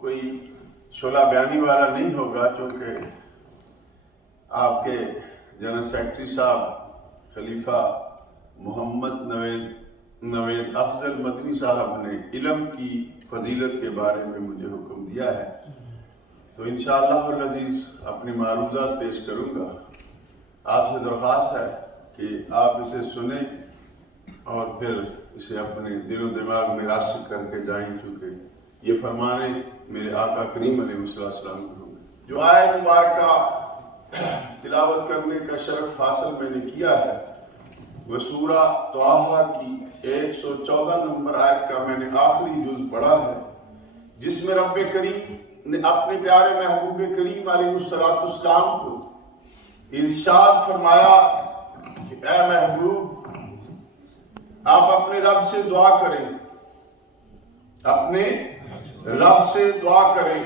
کوئی شعلہ بیانی والا نہیں ہوگا، چونکہ آپ کے جنرل سیکرٹری صاحب خلیفہ محمد نوید افضل مدنی صاحب نے علم کی فضیلت کے بارے میں مجھے حکم دیا ہے، تو انشاءاللہ العزیز اپنی معروضات پیش کروں گا۔ آپ سے درخواست ہے کہ آپ اسے سنیں اور پھر اسے اپنے دل و دماغ میں راسخ کر کے جائیں، چونکہ یہ فرمانے میرے آقا کریم علیہ السلام کو ہوں گے۔ جو آیت مبارکہ تلاوت کرنے کا شرف حاصل میں نے کیا ہے وہ سورہ طٰہٰ کی 114 نمبر آیت کا میں نے آخری جز پڑھا ہے، جس میں رب کریم نے اپنے پیارے محبوب کریم علیہ السلام کو ارشاد فرمایا کہ اے محبوب آپ اپنے رب سے دعا کریں، اپنے رب سے دعا کریں۔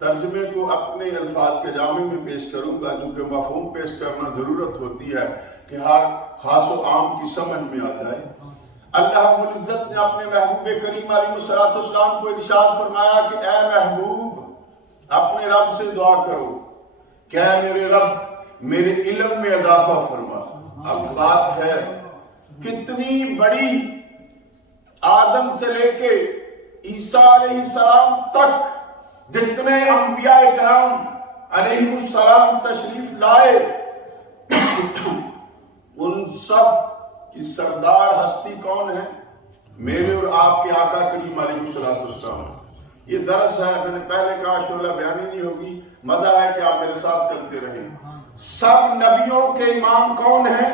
ترجمے کو اپنے الفاظ کے جامع میں پیش کروں گا، چونکہ مفہوم پیش کرنا ضرورت ہوتی ہے کہ ہر خاص و عام کی سمجھ میں آ جائے۔ اللہ رب العزت نے اپنے محبوب کریم علیہ السلام کو ارشاد فرمایا کہ اے محبوب اپنے رب سے دعا کرو کہ اے میرے رب میرے علم میں اضافہ فرما۔ اب بات ہے کتنی بڑی، آدم سے لے کے عیسیٰ علیہ السلام تک جتنے انبیاء کرام علیہ السلام تشریف لائے، ان سب کی سردار ہستی کون ہے؟ میرے اور آپ کے آقا کریم علیہ السلام۔ یہ درس ہے، میں نے پہلے کہا شعلہ بیانی نہیں ہوگی، مزہ ہے کہ آپ میرے ساتھ چلتے رہیں۔ سب نبیوں کے امام کون ہیں؟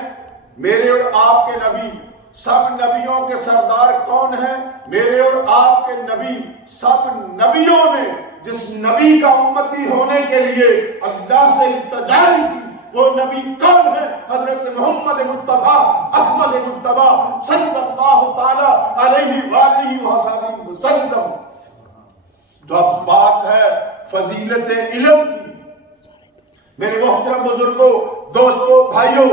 میرے اور آپ کے نبی۔ سب نبیوں کے سردار کون ہیں؟ میرے اور آپ کے نبی۔ سب نبیوں نے جس نبی کا امتی ہونے کے لیے اللہ سے التجا کی، وہ نبی کون ہے؟ حضرت محمد مصطفیٰ احمد مجتبی صلی اللہ تعالی علیہ وآلہ وسلم۔ تو اب بات ہے فضیلت علم کی۔ میرے محترم بزرگوں، دوستوں، بھائیوں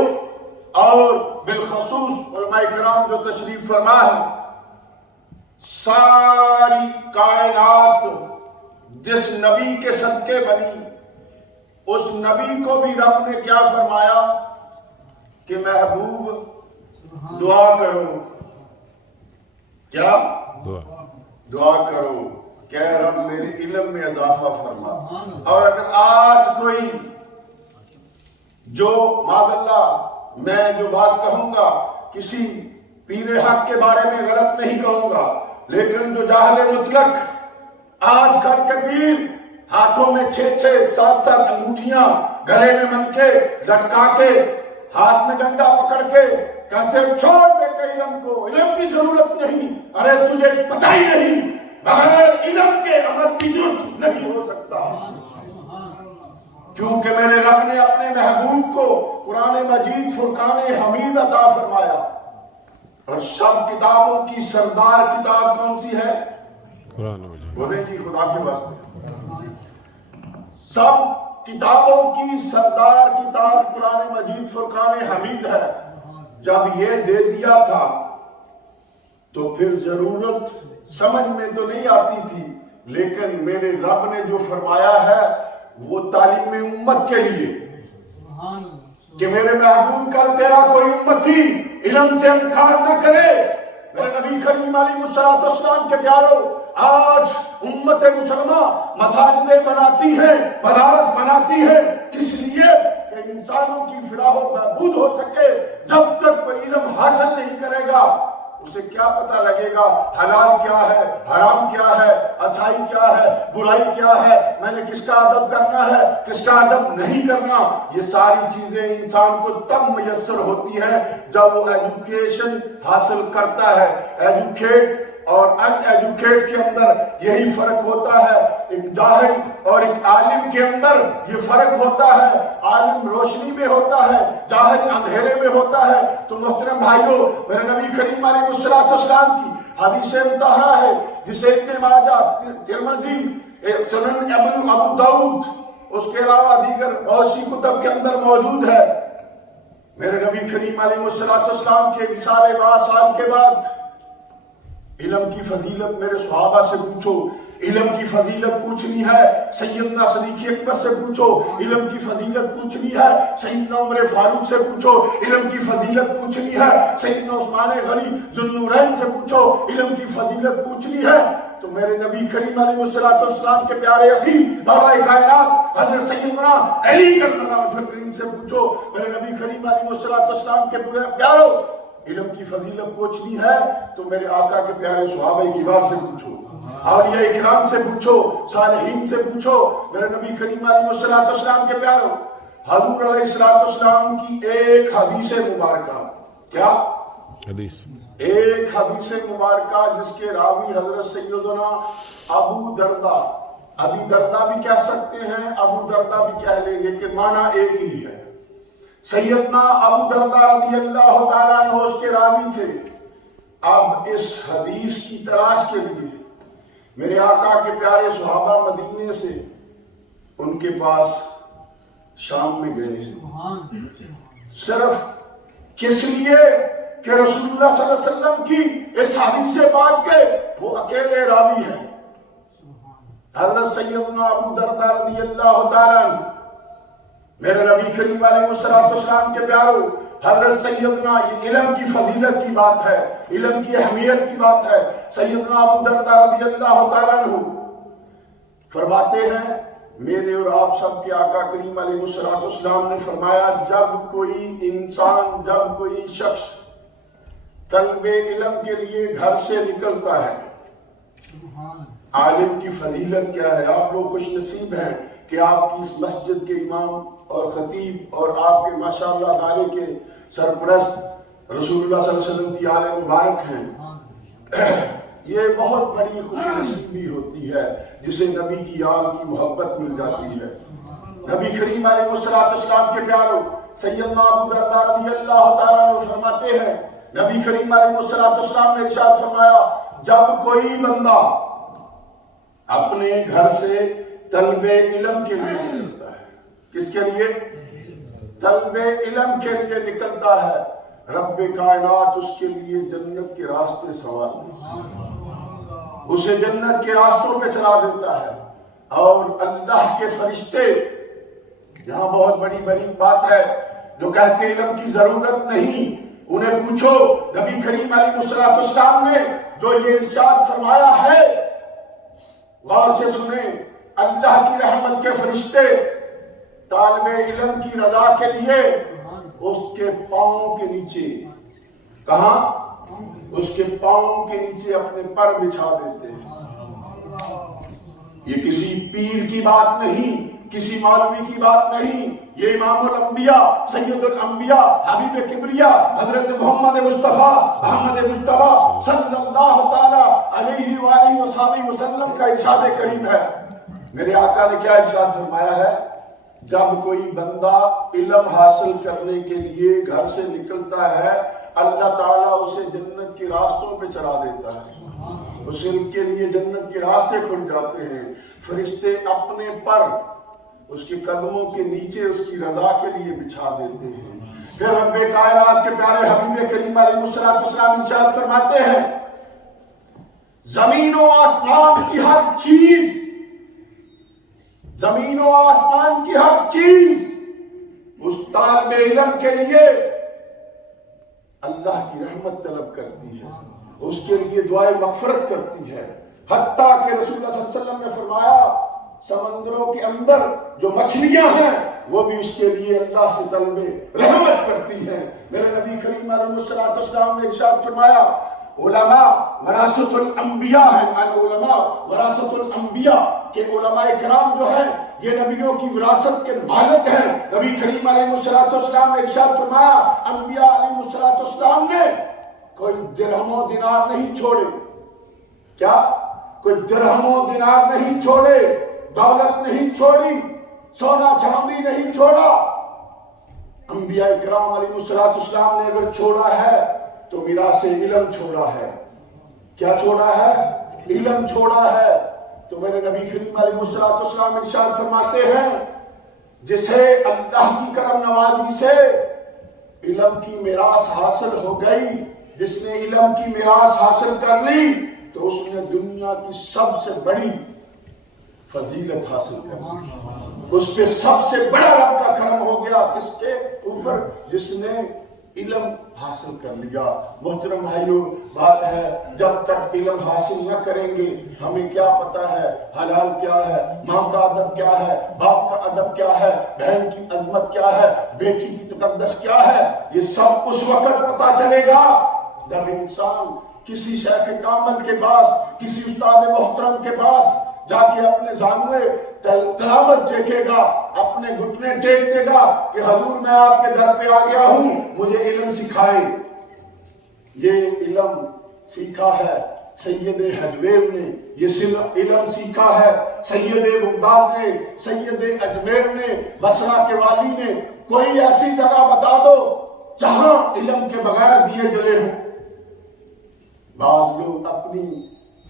اور بالخصوص علماء کرام جو تشریف فرما ہے، ساری کائنات جس نبی کے صدقے بنی، اس نبی کو بھی رب نے کیا فرمایا کہ محبوب دعا کرو۔ کیا دعا کرو کہ رب میرے علم میں اضافہ فرما۔ اور اگر آج کوئی جو معاذ اللہ میں جو بات کہوں گا کسی پیر حق کے بارے میں غلط نہیں کہوں گا، لیکن جو جاہل مطلق آج کل کے پیر ہاتھوں میں 6 7 انگوٹھیاں گلے میں من کے لٹکا کے ہاتھ میں ڈنڈا پکڑ کے کہتے ہیں چھوڑ بیٹے علم کو، علم کی ضرورت نہیں۔ ارے تجھے پتہ ہی نہیں بغیر علم کے عمل کی درست نہیں ہو سکتا، کیونکہ میرے رب نے اپنے محبوب کو قرآن مجید فرقان حمید عطا فرمایا، اور سب کتابوں کی سردار کتاب کون سی ہے؟ قرآن مجید۔ بولیں جی خدا کے واسطے، سب کتابوں کی سردار کتاب قرآن مجید فرقان حمید ہے۔ جب یہ دے دیا تھا تو پھر ضرورت سمجھ میں تو نہیں آتی تھی، لیکن میرے رب نے جو فرمایا ہے وہ تعلیم امت کے لیے، کہ میرے محبوب کل تیرا کوئی امتی علم سے انکار نہ کرے۔ میرے نبی کریم علیہ السلام کے پیاروں، آج امت مسلمہ مساجدیں بناتی ہیں، مدارس بناتی ہیں، کس لیے؟ کہ انسانوں کی فلاح و بہبود ہو سکے۔ جب تک کوئی علم حاصل نہیں کرے گا اسے کیا پتہ لگے گا حلال کیا ہے، حرام کیا ہے، اچھائی کیا ہے، برائی کیا ہے، میں نے کس کا ادب کرنا ہے، کس کا ادب نہیں کرنا۔ یہ ساری چیزیں انسان کو تب میسر ہوتی ہیں جب وہ ایجوکیشن حاصل کرتا ہے۔ ایجوکیٹ اور ان ایجوکیٹ کے اندر یہی فرق ہوتا ہے، ایک جاہل اور ایک عالم کے اندر یہ فرق ہوتا ہے۔ عالم روشنی میں ہوتا ہے، جاہل اندھیرے میں ہوتا ہے۔ تو محترم بھائیوں، میرے نبی کریم علیہ السلام کی حدیث مطہرہ ہے جسے ابن ماجہ، ترمذی، سنن ابو داؤد، اس کے علاوہ دیگر بہت سی کتب کے اندر موجود ہے۔ میرے نبی کریم علیہ السلام کے وصال 12 سال کے بعد علم کی فضیلت میرے صحابہ سے پوچھو، علم کی فضیلت پوچھنی ہے سیدنا صدیق اکبر سے پوچھو، علم کی فضیلت پوچھنی ہے سیدنا عمر فاروق سے پوچھو، علم کی فضیلت پوچھنی ہے سیدنا عثمان غنی ذو النورین سے پوچھو، علم کی فضیلت پوچھنی ہے تو میرے نبی کریم علیہ السلام کے پیارے اخی بابا کائنات حضرت سیدنا علی کرم اللہ وجہ کریم سے پوچھو، میرے نبی کریم علیہ السلام کے پورے پیاروں علم کی فضیلت پوچھنی ہے تو میرے آقا کے پیارے صحابہ کبار سے پوچھو، اولیاء اکرام سے پوچھو، صالحین سے پوچھو، میرے نبی کریم علیہ السلام کے پیاروں حضور علیہ السلام کی ایک حدیث مبارکہ، کیا حدیث؟ ایک حدیث مبارکہ جس کے راوی حضرت سیدنا ابو دردہ، ابی دردہ بھی کہہ سکتے ہیں، ابو دردہ بھی کہہ لیں، لیکن معنی ایک ہی ہے، سیدنا ابو دردہ رضی اللہ تعالیٰ عنہ اس کے راوی تھے۔ اب اس حدیث کی تلاش کے لیے میرے آقا کے پیارے صحابہ مدینے سے ان کے پاس شام میں گئے، صرف کس لیے کہ رسول اللہ صلی اللہ علیہ وسلم کی اس حدیث پاک کے وہ اکیلے راوی ہیں، حضرت سیدنا ابو دردہ رضی اللہ تعالیٰ عنہ، میرے نبی کریم علیہ السلام کے پیاروں حضرت سیدنا، یہ علم کی فضیلت کی بات ہے، علم کی اہمیت کی بات ہے، سیدنا ابو دردہ رضی اللہ تعالیٰ عنہ فرماتے ہیں میرے اور آپ سب کے آقا کریم علیہ السلام نے فرمایا جب کوئی انسان، جب کوئی شخص طلب علم کے لیے گھر سے نکلتا ہے، عالم کی فضیلت کیا ہے، آپ لوگ خوش نصیب ہیں کہ آپ کی اس مسجد کے امام اور خطیب اور آپ کے ماشاءاللہ ادارے کے سرپرست رسول اللہ صلی اللہ علیہ وسلم کی آل مبارک ہیں۔ یہ بہت بڑی خوش نصیبی ہوتی ہے جسے نبی کی آل کی محبت مل جاتی ہے۔ نبی کریم علیہ السلام کے پیاروں سیدنا ابو دردہ رضی اللہ تعالیٰ عنہ فرماتے ہیں نبی کریم علیہ السلام نے ارشاد فرمایا جب کوئی بندہ اپنے گھر سے طلب علم کے لیے نکلتا ہے، کس کے لیے؟ طلب علم کے لیے نکلتا ہے، رب کائنات اس کے لیے جنت کے راستے سوار اسے جنت کے راستوں پہ چلا دیتا ہے، اور اللہ کے فرشتے، یہاں بہت بڑی بات ہے، جو کہتے ہیں علم کی ضرورت نہیں، انہیں پوچھو نبی کریم علیہ السلام نے جو یہ ارشاد فرمایا ہے، غور سے سنیں، اللہ کی رحمت کے فرشتے طالب علم کی رضا کے لیے اس کے پاؤں کے نیچے، کہاں؟ اس کے پاؤں کے نیچے اپنے پر بچھا دیتے ہیں۔ یہ کسی پیر کی بات نہیں، کسی مولوی کی بات نہیں، یہ امام الانبیاء، سید الانبیاء، حبیب کبریا حضرت محمد مصطفیٰ صلی اللہ تعالی علیہ وآلہ وصحبہ وسلم کا ارشاد کریم ہے۔ میرے آقا نے کیا ارشاد فرمایا ہے؟ جب کوئی بندہ علم حاصل کرنے کے لیے گھر سے نکلتا ہے، اللہ تعالیٰ اسے جنت کے راستوں پہ چلا دیتا ہے، اس علم کے لیے جنت کے راستے کھل جاتے ہیں، فرشتے اپنے پر اس کے قدموں کے نیچے اس کی رضا کے لیے بچھا دیتے ہیں۔ پھر رب کائنات کے پیارے حبیب کریم علیہ السلام ارشاد فرماتے ہیں زمین و آسمان کی ہر چیز، زمین و آسمان کی ہر چیز اس طالب علم کے لیے اللہ کی رحمت طلب کرتی ہے، اس کے لیے دعائے مغفرت کرتی ہے، حتیٰ کہ رسول اللہ صلی اللہ علیہ وسلم نے فرمایا سمندروں کے اندر جو مچھلیاں ہیں وہ بھی اس کے لیے اللہ سے طلب رحمت کرتی ہیں۔ میرے نبی کریم علیہ السلام نے ارشاد فرمایا علماء وراثت الانبیاء ہیں، علماء وراثت الانبیاء کہ علماء کرام جو ہیں یہ نبیوں کی وراثت کے مالک ہیں۔ نبی کریم علیہ السلام نے ارشاد فرمایا انبیاء علیہ السلام نے کوئی درہم و دینار نہیں چھوڑے، کیا؟ کوئی درہم و دینار نہیں چھوڑے، دولت نہیں چھوڑی، سونا چاندی نہیں چھوڑا۔ انبیاء کرام علیہ السلام نے اگر چھوڑا ہے تو میراث علم چھوڑا ہے۔ کیا چھوڑا ہے؟ علم چھوڑا ہے۔ تو میرے نبی کریم علیہ السلام ارشاد فرماتے ہیں جسے اللہ کی کرم نوازی سے علم کی میراث حاصل ہو گئی، جس نے علم کی میراث حاصل کر لی تو اس نے دنیا کی سب سے بڑی فضیلت حاصل کر لی. اس پہ سب سے بڑا رب کا کرم ہو گیا کس کے اوپر؟ جس نے علم حاصل کر لیا. محترم بھائیو، بات ہے جب تک علم حاصل نہ کریں گے ہمیں کیا پتا ہے حلال کیا ہے، ماں کا ادب کیا ہے، باپ کا ادب کیا ہے، بہن کی عظمت کیا ہے، بیٹی کی تقدس کیا ہے. یہ سب اس وقت پتا چلے گا جب انسان کسی شیخ کامل کے پاس، کسی استاد محترم کے پاس جا کے اپنے جانوے تلاوت دیکھے گا، اپنے گھٹنے ٹیک دے گا کہ حضور میں آپ کے در پہ آ گیا ہوں، مجھے علم سکھائے. یہ علم سیکھا ہے سید حجویر نے، یہ علم سیکھا ہے سید بغداد نے، سید اجمیر نے، بصرہ کے والی نے. کوئی ایسی جگہ بتا دو جہاں علم کے بغیر دیے جلے ہوں. بعض لوگ اپنی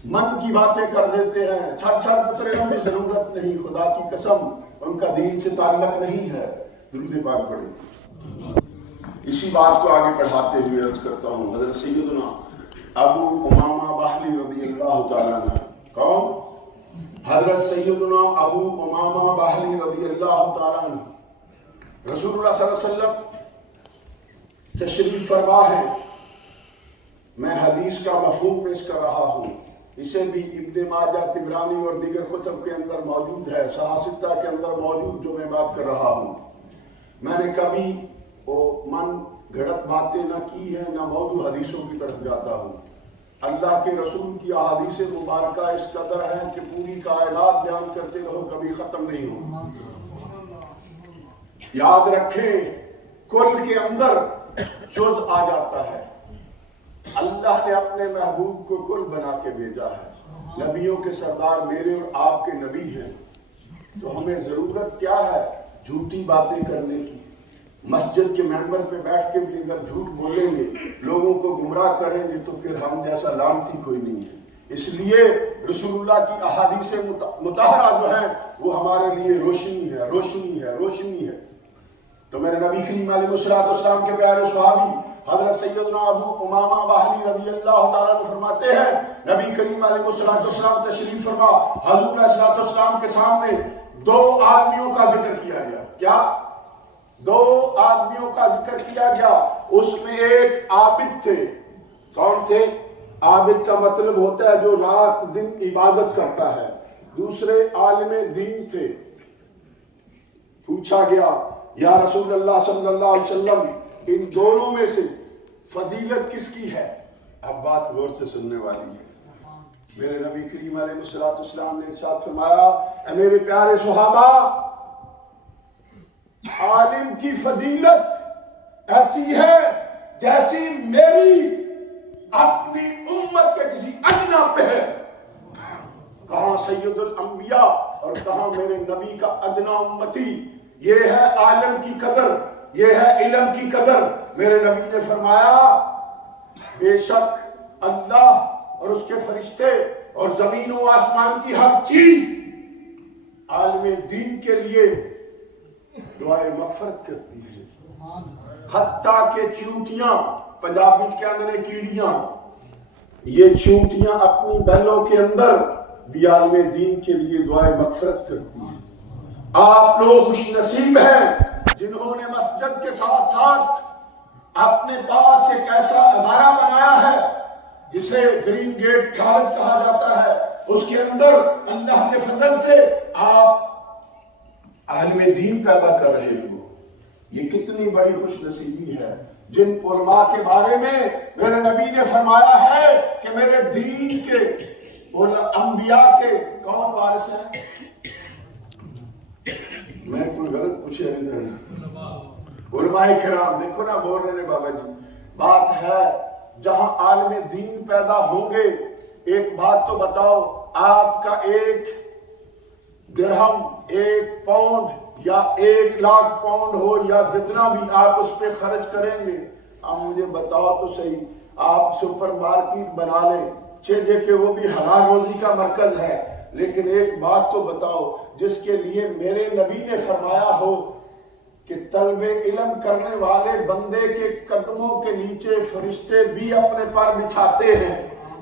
من کی باتیں کر دیتے ہیں، چھٹ چھٹ پترے ہم کی ضرورت نہیں، خدا کی قسم ان کا دین سے تعلق نہیں ہے. درود پاک پڑھیں. اسی بات کو آگے بڑھاتے ہوئے عرض کرتا ہوں، حضرت سیدنا ابو امامہ باہلی رضی اللہ تعالیٰ عنہ. کون؟ حضرت سیدنا ابو امامہ باہلی رضی اللہ تعالیٰ عنہ رسول اللہ صلی اللہ علیہ وسلم تشریف فرما ہے. میں حدیث کا مفہوم پیش کر رہا ہوں، اسے بھی ابن ماجہ، طبرانی اور دیگر کتب کے اندر موجود ہے، صحاح ستہ کے اندر موجود جو میں بات کر رہا ہوں. میں نے کبھی من گھڑت باتیں نہ کی ہیں، نہ موضوع حدیثوں کی طرف جاتا ہوں. اللہ کے رسول کی احادیث مبارکہ اس قدر ہیں کہ پوری کائنات بیان کرتے رہو کبھی ختم نہیں ہو. یاد رکھیں کل کے اندر جز آ جاتا ہے. اللہ نے اپنے محبوب کو کل بنا کے بھیجا ہے. نبیوں کے سردار میرے اور آپ کے نبی ہیں، تو ہمیں ضرورت کیا ہے جھوٹی باتیں کرنے کی؟ مسجد کے ممبر پہ بیٹھ کے بھی اگر جھوٹ بولیں گے، لوگوں کو گمراہ کریں گے، تو پھر ہم جیسا لعنتی کوئی نہیں ہے. اس لیے رسول اللہ کی احادیث مطہرہ جو ہیں وہ ہمارے لیے روشنی ہے، روشنی ہے، روشنی ہے. تو میرے نبی کریم علیہ السلام کے پیارے صحابی حضرت سیدنا ابو امامہ باہلی رضی اللہ تعالیٰ عنہ فرماتے ہیں، نبی کریم علیہ السلام تشریف فرما، حضور علیہ السلام کے سامنے دو آدمیوں کا ذکر کیا گیا. کیا؟ دو آدمیوں کا ذکر کیا گیا. اس میں ایک عابد تھے. کون تھے؟ عابد کا مطلب ہوتا ہے جو رات دن عبادت کرتا ہے. دوسرے عالم دین تھے. پوچھا گیا یا رسول اللہ صلی اللہ علیہ وسلم ان دونوں میں سے فضیلت کس کی ہے؟ اب بات غور سے سننے والی ہے. میرے نبی کریم علیہ السلام نے ارشاد فرمایا، اے میرے پیارے صحابہ، عالم کی فضیلت ایسی ہے جیسی میری اپنی امت کے کسی ادنا پہ ہے. کہاں سید الانبیاء اور کہاں میرے نبی کا ادنا امتی. یہ ہے عالم کی قدر، یہ ہے علم کی قدر. میرے نبی نے فرمایا بے شک اللہ اور اس کے فرشتے اور زمین و آسمان کی ہر چیز عالم دین کے لیے دعائے مغفرت کرتی ہے. حتیٰ کہ چونٹیاں، پنجابی کے اندر کیڑیاں، یہ چونٹیاں اپنی بیلوں کے اندر بھی عالم دین کے لیے دعائے مغفرت کرتی ہیں. آپ لوگ خوش نصیب ہیں جنہوں نے مسجد کے ساتھ ساتھ اپنے پاس ایک ایسا ادارہ بنایا ہے جسے گرین گیٹ کالج کہا جاتا ہے. اس کے اندر اللہ کے فضل سے آپ عالم دین پیدا کر رہے ہو. یہ کتنی بڑی خوش نصیبی ہے. جن علماء کے بارے میں میرے نبی نے فرمایا ہے کہ میرے دین کے انبیاء کے کون وارث ہیں؟ میں کوئی غلط پوچھے نہیں. علماء کرام دیکھو نا بول رہے ہیں بابا جی. بات ہے جہاں عالم دین پیدا ہوں گے. ایک بات تو بتاؤ، آپ کا ایک درہم، ایک پاؤنڈ یا 1,00,000 پاؤنڈ ہو یا جتنا بھی آپ اس پہ خرچ کریں گے، آپ مجھے بتاؤ تو صحیح، آپ سپر مارکیٹ بنا لیں، چیزیں کہ وہ بھی حلال روزی کا مرکز ہے، لیکن ایک بات تو بتاؤ جس کے لیے میرے نبی نے فرمایا ہو کہ طلب علم کرنے والے بندے کے قدموں کے نیچے فرشتے بھی اپنے پر بچھاتے ہیں.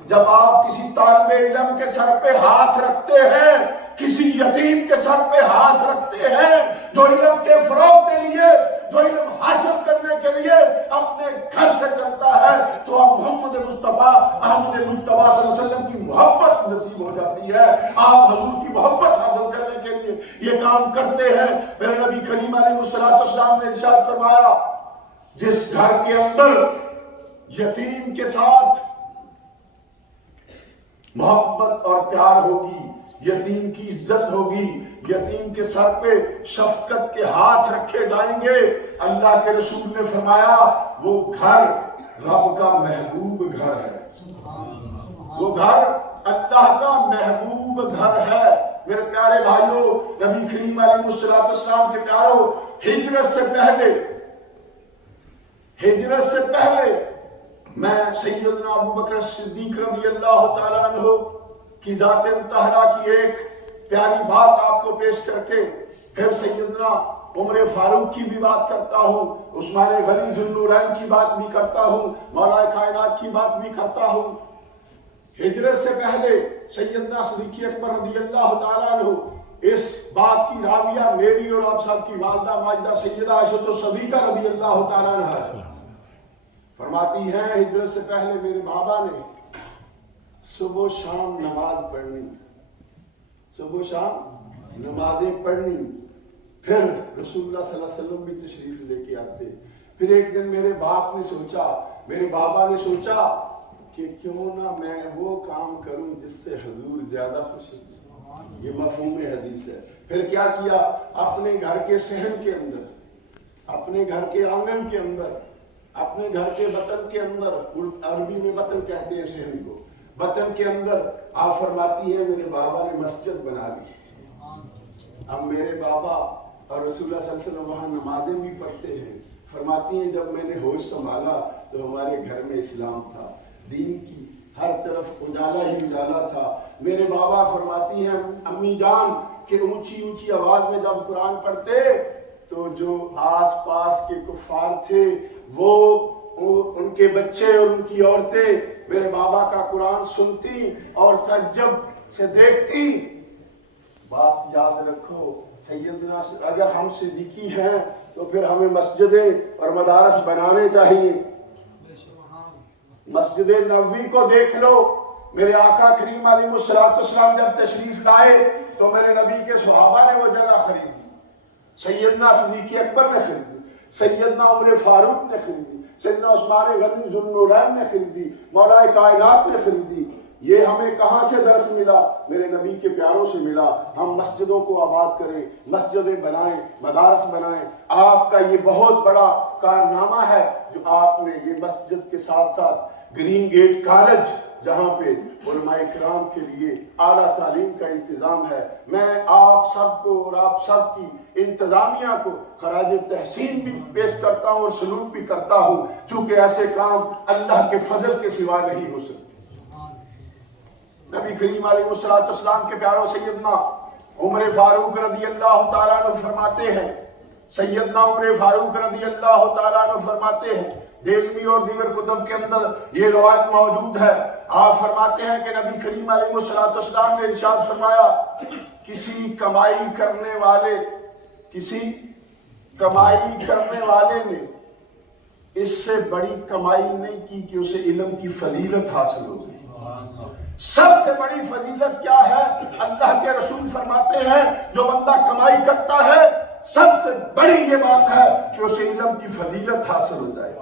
جب آپ کسی طالب علم کے سر پہ ہاتھ رکھتے ہیں کسی یتیم کے سر پہ ہاتھ رکھتے ہیں جو علم کے فروغ کے لیے، جو علم حاصل کرنے کے لیے اپنے گھر سے چلتا ہے، تو آپ محمد مصطفیٰ احمد مجتبیٰ صلی اللہ علیہ وسلم کی محبت نصیب ہو جاتی ہے۔ آپ حضور کی محبت حاصل کرنے کے لیے یہ کام کرتے ہیں۔ میرے نبی کریم علیہ السلام نے ارشاد فرمایا، جس گھر کے اندر یتیم کے ساتھ محبت اور پیار ہوگی، یتیم کی عزت ہوگی، یتیم کے سر پہ شفقت کے ہاتھ رکھے جائیں گے، اللہ کے رسول نے فرمایا وہ گھر رب کا محبوب گھر ہے، وہ گھر اللہ کا محبوب گھر ہے۔ میرے پیارے بھائیوں، نبی کریم علیہ السلام کے پیاروں، ہجرت سے پہلے میں سیدنا ابو بکر صدیق رضی اللہ تعالیٰ عنہ کی ذات مطہرہ کی ایک پیاری بات آپ کو پیش کر کے پھر سیدنا عمر فاروق کی بھی بات کرتا ہوں، عثمان غنی ذو النورین کی بات بھی کرتا ہوں، مولا کائنات کی بات بھی کرتا ہوں۔ ہجرت سے پہلے سیدنا صدیق اکبر رضی اللہ تعالیٰ عنہ، اس بات کی راویہ میری اور آپ سب کی والدہ ماجدہ سیدہ عائشہ صدیقہ رضی اللہ تعالیٰ عنہ فرماتی ہیں، ہجرت سے پہلے میرے بابا نے صبح و شام نماز پڑھنی، صبح و شام نمازیں پڑھنی، پھر رسول اللہ صلی اللہ علیہ وسلم بھی تشریف لے کے آتے۔ پھر ایک دن میرے بابا نے سوچا کہ کیوں نہ میں وہ کام کروں جس سے حضور زیادہ خوش ہوں، یہ مفہوم حدیث ہے۔ پھر کیا کیا، اپنے گھر کے صحن کے اندر، اپنے گھر کے آنگن کے اندر، اپنے گھر کے بطن کے اندر، عربی میں بطن کہتے ہیں صحن کو، بطن کے اندر آپ فرماتی ہیں میرے بابا نے مسجد بنا لی۔ اب میرے بابا اور رسول اللہ صلی اللہ علیہ وسلم وہاں نمازیں بھی پڑھتے ہیں۔ فرماتی ہیں جب میں نے ہوش سنبھالا تو ہمارے گھر میں اسلام تھا، دین کی ہر طرف اجالا ہی اجالا تھا۔ میرے بابا فرماتی ہیں امی جان کہ اونچی اونچی آواز میں جب قرآن پڑھتے تو جو آس پاس کے کفار تھے وہ ان کے بچے اور ان کی عورتیں میرے بابا کا قرآن سنتی اور تعجب سے دیکھتی۔ بات یاد رکھو سیدنا، اگر ہم صدیقی ہیں تو پھر ہمیں مسجدیں اور مدارس بنانے چاہیے۔ مسجد نبوی کو دیکھ لو، میرے آقا کریم علیہ السلام جب تشریف لائے تو میرے نبی کے صحابہ نے وہ جگہ خریدی، سیدنا صدیق اکبر نے خریدی، سیدنا عمر فاروق نے خریدی، سیدنا عثمان غنی ذو النورین نے خریدی، مولا کائنات نے خریدی۔ یہ ہمیں کہاں سے درس ملا؟ میرے نبی کے پیاروں سے ملا۔ ہم مسجدوں کو آباد کریں، مسجدیں بنائیں، مدارس بنائیں۔ آپ کا یہ بہت بڑا کارنامہ ہے جو آپ نے یہ مسجد کے ساتھ ساتھ گرین گیٹ کالج جہاں پہ علماء کرام کے لیے اعلیٰ تعلیم کا انتظام ہے، میں آپ سب کو اور آپ سب کی انتظامیہ کو خراج تحسین بھی پیش کرتا ہوں اور سلوٹ بھی کرتا ہوں، چونکہ ایسے کام اللہ کے فضل کے سوا نہیں ہو سکتے۔ نبی کریم علیہ السلام کے پیاروں سیدنا عمر فاروق رضی اللہ تعالیٰ عنہ فرماتے ہیں، سیدنا عمر فاروق رضی اللہ تعالیٰ عنہ فرماتے ہیں، دہلوی اور دیگر کتب کے اندر یہ روایت موجود ہے، آپ فرماتے ہیں کہ نبی کریم علیہ السلام نے ارشاد فرمایا، کسی کمائی کرنے والے نے اس سے بڑی کمائی نہیں کی کہ اسے علم کی فضیلت حاصل ہو گئی۔ سب سے بڑی فضیلت کیا ہے؟ اللہ کے رسول فرماتے ہیں جو بندہ کمائی کرتا ہے سب سے بڑی یہ بات ہے کہ اسے علم کی فضیلت حاصل ہو جائے۔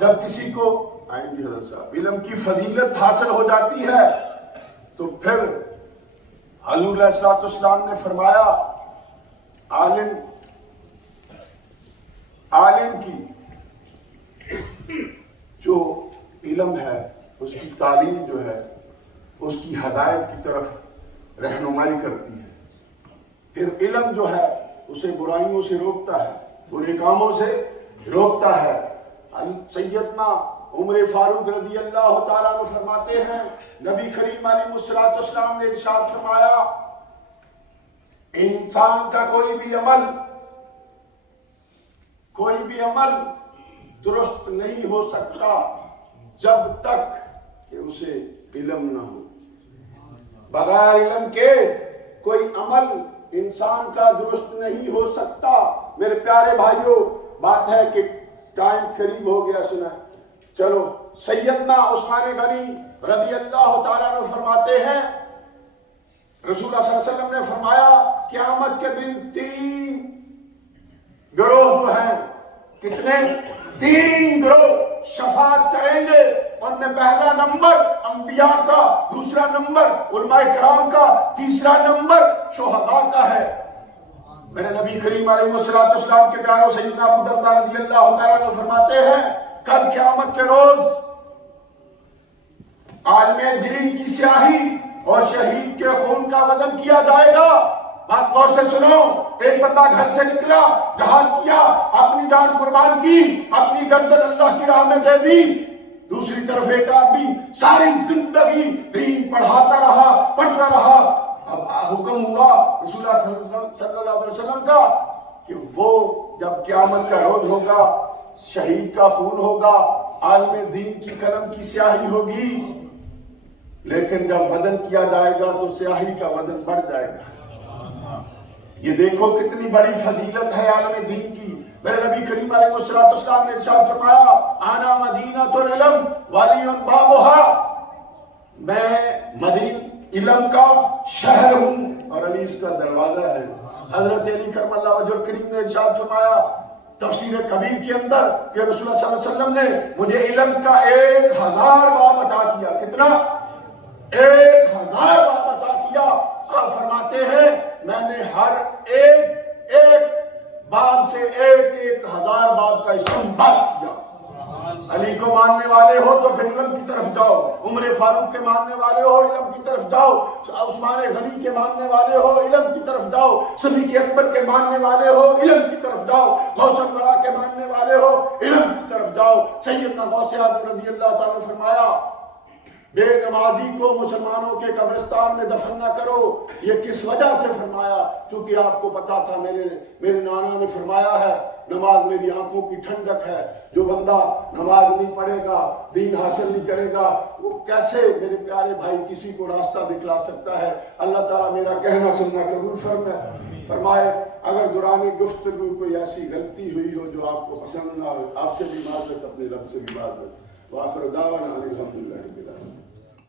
جب کسی کو حضرت صاحب علم کی فضیلت حاصل ہو جاتی ہے تو پھر حضور علیہ السلام نے فرمایا عالم کی جو علم ہے، اس کی تعلیم جو ہے، اس کی ہدایت کی طرف رہنمائی کرتی ہے۔ پھر علم جو ہے اسے برائیوں سے روکتا ہے، برے کاموں سے روکتا ہے۔ سیدنا عمر فاروق رضی اللہ تعالیٰ عنہ فرماتے ہیں، نبی کریم علیہ السلام نے ارشاد فرمایا، انسان کا کوئی بھی عمل درست نہیں ہو سکتا جب تک کہ اسے علم نہ ہو۔ بغیر علم کے کوئی عمل انسان کا درست نہیں ہو سکتا۔ میرے پیارے بھائیوں، بات ہے کہ ٹائم قریب ہو گیا، سنا چلو۔ سیدنا عثمان غنی رضی اللہ تعالیٰ عنہ فرماتے ہیں، رسول اللہ صلی اللہ علیہ وسلم نے فرمایا قیامت کے دن 3 گروہ جو ہیں، کتنے؟ 3 گروہ شفاعت کریں گے۔ ان میں پہلا نمبر انبیاء کا، دوسرا نمبر علماء کرام کا، تیسرا نمبر شہداء کا ہے۔ میرے نبی کریم علیہ السلام کے پیاروں سیدنا ابو درداء رضی اللہ تعالیٰ عنہ فرماتے ہیں کل قیامت کے روز عالم دین کی سیاہی اور شہید کے خون کا وزن کیا جائے گا۔ بات غور سے سنو، ایک بندہ گھر سے نکلا، جہاد کیا، اپنی جان قربان کی، اپنی گردن اللہ کی راہ میں دے دی۔ دوسری طرف ایک آدمی ساری زندگی دین پڑھاتا رہا، پڑھتا رہا۔ اب حکم ہوا رسول اللہ صلی اللہ علیہ وسلم کا کہ وہ جب قیامت کا روز ہوگا، شہید کا خون ہوگا، عالم دین کی قلم کی سیاہی ہوگی، لیکن جب وزن کیا جائے گا تو سیاہی کا وزن بڑھ جائے گا۔ یہ دیکھو کتنی بڑی فضیلت ہے عالم دین کی۔ میرے نبی کریم علیہ السلام نے ارشاد فرمایا انا مدینۃ العلم وعلی بابھا، میں علم کا شہر ہوں اور علی اس کا دروازہ ہے۔ حضرت علی کرم اللہ وجہ کریم نے ارشاد فرمایا تفسیر کبیر کے اندر کہ رسول اللہ صلی اللہ علیہ وسلم نے مجھے علم کا 1000 باب عطا کیا۔ کتنا؟ 1000 باب عطا کیا۔ آپ فرماتے ہیں میں نے ہر ایک باب سے 1000 باب کا استنباط کیا۔ علی کو ماننے والے ہو تو پھر علم کی طرف جاؤ، عمر فاروق کے ماننے والے ہو علم کی طرف جاؤ، عثمان غنی کے ماننے والے ہو علم کی طرف جاؤ، صدیق اکبر کے ماننے والے ہو علم کی طرف جاؤ، غوث الورا کے ماننے والے ہو علم کی طرف جاؤ۔ سیدنا غوث اعظم رضی اللہ تعالیٰ نے فرمایا بے نمازی کو مسلمانوں کے قبرستان میں دفن نہ کرو۔ یہ کس وجہ سے فرمایا؟ چونکہ آپ کو پتا تھا، میرے نانا نے فرمایا ہے نماز میری آنکھوں کی ٹھنڈک ہے۔ جو بندہ نماز نہیں پڑھے گا، دین حاصل نہیں کرے گا، وہ کیسے میرے پیارے بھائی کسی کو راستہ دکھلا سکتا ہے؟ اللہ تعالیٰ میرا کہنا سننا قبول فرمائے۔ اگر دوران گفتگو کوئی ایسی غلطی ہوئی ہو جو آپ کو پسند نہ ہو، آپ سے بھی معذرت، اپنے رب سے بھی معذرت۔ وآخر دعوانا الحمدللہ رب العالمین۔